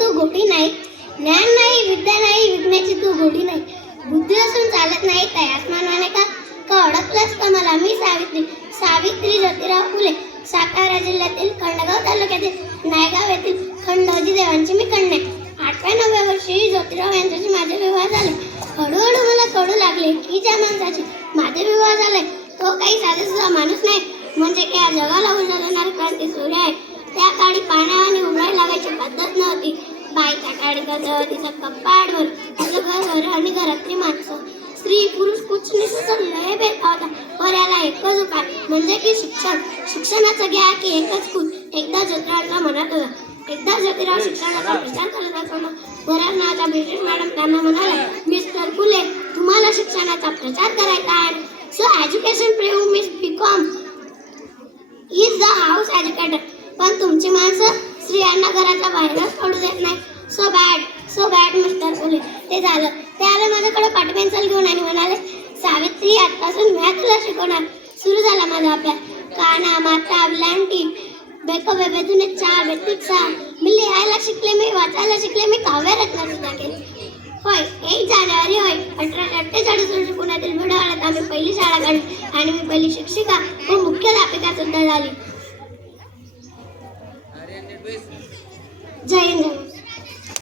तू गोटी नाही ज्ञान नाही विद्या नाही विकण्याची तू गोटी नाही. बुद्धी असून चालत नाही तयास मानवाने का? का ओळखलंस का मला? मी सावित्री सावित्री ज्योतिराव फुले सातारा जिल्ह्यातील खंडगाव तालुक्यातील नायगाव येथील खंडोजी देवांची मी कन्या. आठव्या नवव्या वर्षी ज्योतिराव यांच्याशी माझे विवाह झाले. हळूहळू मला कळू लागले की ज्या माणसाची माझे विवाह झाले तो काही साधा सुद्धा माणूस नाही. म्हणजे की या जगाला उजळणारी क्रांती सूर्य आहे. बाईच्या घर आणि घरातली माणसं. स्त्री पुरुष कुछ निसर्ग लय भेदभाव होता. एकच उपाय म्हणजे की शिक्षण. शिक्षणाचं घ्या की एकच कुल एकदा ज्योतिरावच्या मनात होता. एकदा ज्योतिराव शिक्षणाचा प्रचार करत असताना बऱ्याच आता ब्रिटिश मॅडम त्यांना म्हणाल्या मिस्टर फुले तुम्हाला शिक्षणाचा प्रचार करायचा आहे. सो एज्युकेशन घराच्या पडू देत नाही. So bad so bad mister Phule ते झालं. ते आले माझ्याकडे पाटी पेन्सिल घेऊन आणि म्हणाले सावित्री आजपासून मी तुला शिकवणार. सुरू झाला माझा अभ्यास. काना माता ब्लँटी बेको बेबेतून तुने चार बेतीक सहा मी लिहायला शिकले मी वाचायला शिकले मी काव्य रचना सुद्धा केली. होय एक जानेवारी होय. अठराशे अठ्ठेचाळीस रोजी पुण्यातील बुडावाड्यात आम्ही पहिली शाळा काढली आणि मी पहिली शिक्षिका व मुख्याध्यापिका सुद्धा झाली. 在那。